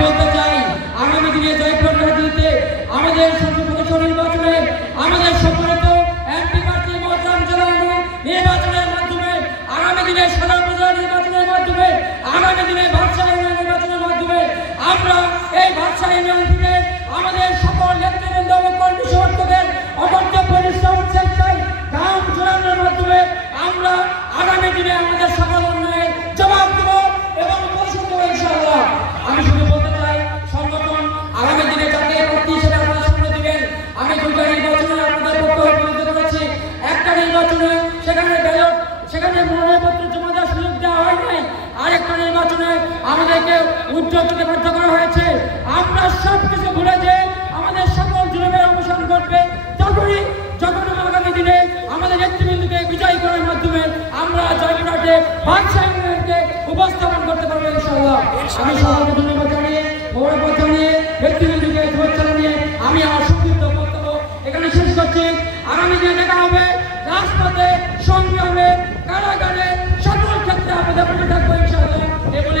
বলতে চাই আগামী দিনে জয়পুর রাজনীতিতে আমাদের সংসদ সদস্য নির্বাচনে আমাদের সম্মানিত এমপি প্রার্থী মোহতারাম জালালী নির্বাচনের মাধ্যমে আগামী দিনে সাধারণ উপজেলা নির্বাচনের মাধ্যমে আগামী দিনে বাদশাহী ইউনিয়ন নির্বাচনের মাধ্যমে আমরা এই বাদশাহী ইউনিয়ন থেকে আমাদের সকল নেতৃবৃন্দ ও কর্মী সমর্থকদের অকথ্য পরিশ্রম চেষ্টায় গাম জোরানোর মাধ্যমে আমরা আগামী দিনে আমাদের সকল উন্নয়নের জবাব দেব এবং পরিশোধ দেব ইনশাআল্লাহ। আমি শুধু বলতে চাই সংগঠন আগামী দিনে যাকে প্রার্থী হিসেবে আপনারা সামনে দিবেন, আমি দুইটা নির্বাচনে আপনাদের পক্ষে বিরোধিতা করেছি। একটা নির্বাচনে সেখানে মনোনয়নপত্র জমা দেওয়ার সুযোগ দেওয়া হয় নাই, আরেকটা নির্বাচনে আমাদেরকে উজ্জ্বল করতে বাধ্য করা হয়েছে। আমরা সব কিছু ভুলে যে আমাদের সকল জুলুমের অবসান ঘটবে যখন আগামী দিনে আমাদের নেতৃবৃন্দকে বিজয়ী করার মাধ্যমে আমরা জয়পুরহাটে বাদশাহী ইউনিয়নকে উপস্থাপন করতে পারবো ইনশাআল্লাহ। আমি সকলকে ধন্যবাদ জানিয়ে গৌরব জানিয়ে নেতৃবৃন্দকে শুভেচ্ছা জানিয়ে আমি আমার সংক্ষিপ্ত বক্তব্য এখানে শেষ করছি। আগামী দিনে দেখা হবে রাজপথে, সংগ্রামে, কারাগারে, সকল ক্ষেত্রে আপনাদের পাশে থাকবো ইনশাআল্লাহ। এ বলে